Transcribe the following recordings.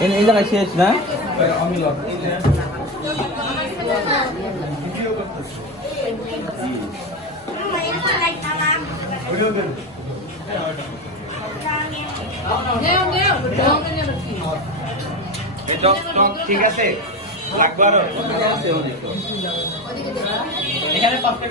এই জায়গায় শেষ না ঠিক আছে? লাগবে আরও? লাগবে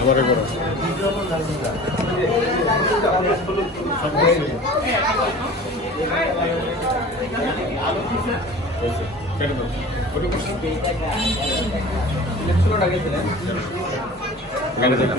আমারে করো কেটে দিলাম।